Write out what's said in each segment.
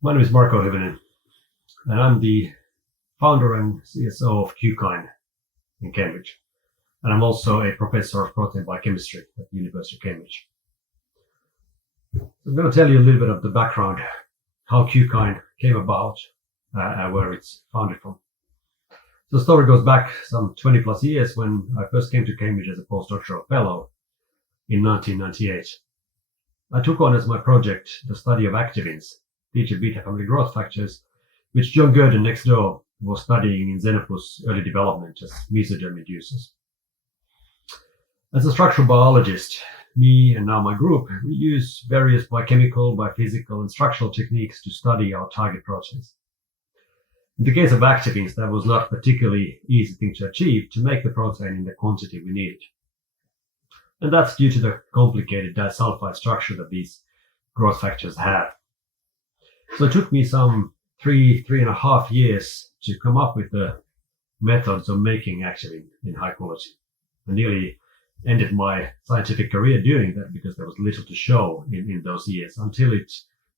My name is Marko Hyvönen, and I'm the founder and CSO of Qkine in Cambridge. And I'm also a professor of protein biochemistry at the University of Cambridge. I'm going to tell you a little bit of the background, how Qkine came about, and where it's founded from. So the story goes back some 20 plus years when I first came to Cambridge as a postdoctoral fellow in 1998. I took on as my project the study of activins, TGF beta family growth factors, which John Gurdon next door was studying in xenophus early development as mesoderm inducers. As a structural biologist, me and now my group, we use various biochemical, biophysical, and structural techniques to study our target proteins. In the case of activins, that was not a particularly easy thing to achieve, to make the protein in the quantity we needed. And that's due to the complicated disulfide structure that these growth factors have. So it took me some three and a half years to come up with the methods of making activin in high quality. I nearly ended my scientific career doing that because there was little to show in those years until it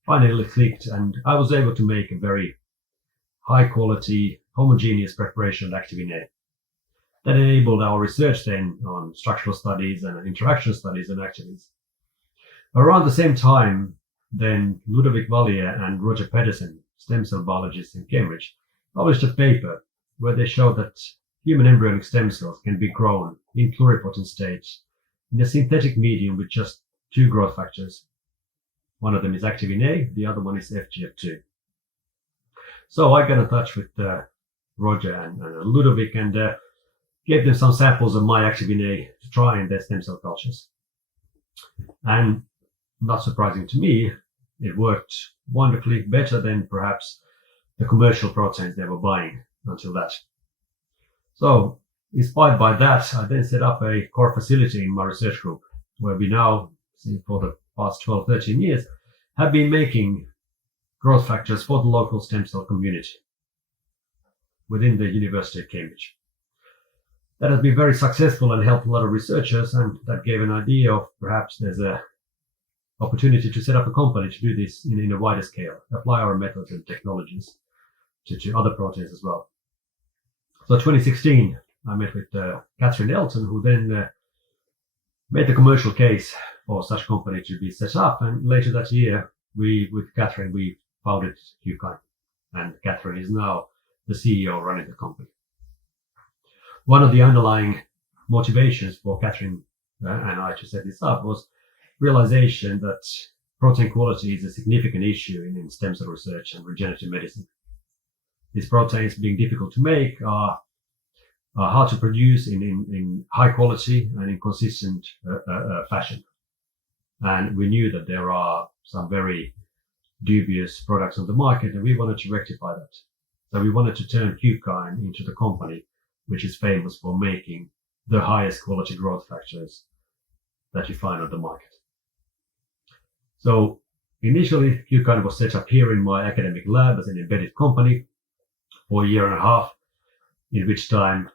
finally clicked and I was able to make a very high quality homogeneous preparation of activin A. That enabled our research then on structural studies and interaction studies and activins. Around the same time, then Ludovic Vallier and Roger Pedersen, stem cell biologists in Cambridge, published a paper where they showed that human embryonic stem cells can be grown in pluripotent state in a synthetic medium with just two growth factors. One of them is activin A, the other one is FGF2. So I got in touch with Roger and Ludovic and gave them some samples of my activin A to try in their stem cell cultures. And not surprising to me, it worked wonderfully, better than perhaps the commercial proteins they were buying until that. So, inspired by that, I then set up a core facility in my research group, where we now, for the past 12, 13 years, have been making growth factors for the local stem cell community within the University of Cambridge. That has been very successful and helped a lot of researchers, and that gave an idea of perhaps there's a opportunity to set up a company to do this in a wider scale, apply our methods and technologies to other proteins as well. So 2016, I met with Catherine Elton, who then made the commercial case for such company to be set up. And later that year, with Catherine, we founded Qkine. And Catherine is now the CEO running the company. One of the underlying motivations for Catherine and I to set this up was realization that protein quality is a significant issue in stem cell research and regenerative medicine. These proteins, being difficult to make, are hard to produce in high quality and in consistent fashion. And we knew that there are some very dubious products on the market, and we wanted to rectify that. So we wanted to turn Qkine into the company which is famous for making the highest quality growth factors that you find on the market. So initially, Qkine was set up here in my academic lab as an embedded company for a year and a half, in which time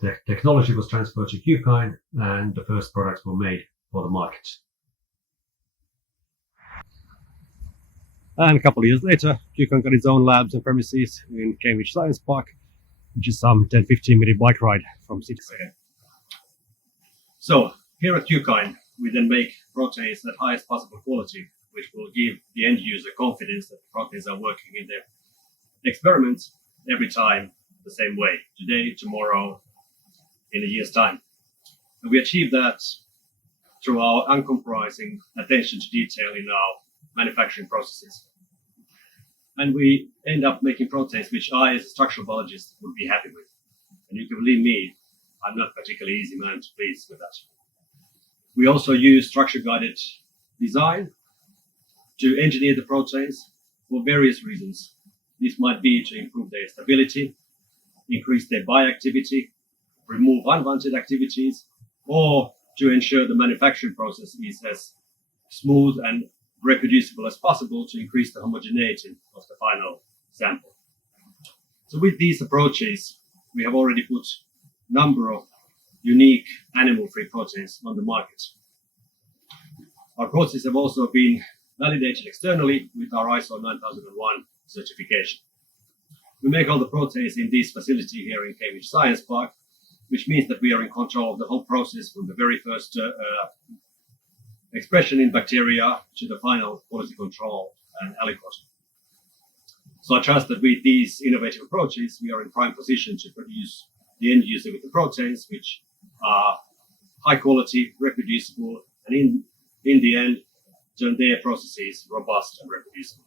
the technology was transferred to Qkine and the first products were made for the market. And a couple of years later, Qkine got its own labs and premises in Cambridge Science Park, which is some 10-15 minute bike ride from city center. So here at Qkine, we then make proteins at highest possible quality, which will give the end user confidence that the proteins are working in their experiments every time the same way, today, tomorrow, in a year's time. And we achieve that through our uncompromising attention to detail in our manufacturing processes. And we end up making proteins which I, as a structural biologist, would be happy with. And you can believe me, I'm not a particularly easy man to please with that. We also use structure-guided design to engineer the proteins for various reasons. This might be to improve their stability, increase their bioactivity, remove unwanted activities, or to ensure the manufacturing process is as smooth and reproducible as possible to increase the homogeneity of the final sample. So with these approaches, we have already put a number of unique animal-free proteins on the market. Our processes have also been validated externally with our ISO 9001 certification. We make all the proteins in this facility here in Cambridge Science Park, which means that we are in control of the whole process from the very first expression in bacteria to the final quality control and aliquot. So I trust that with these innovative approaches, we are in prime position to produce the end user with the proteins, which are high quality, reproducible, and in the end, turn their processes robust and reproducible.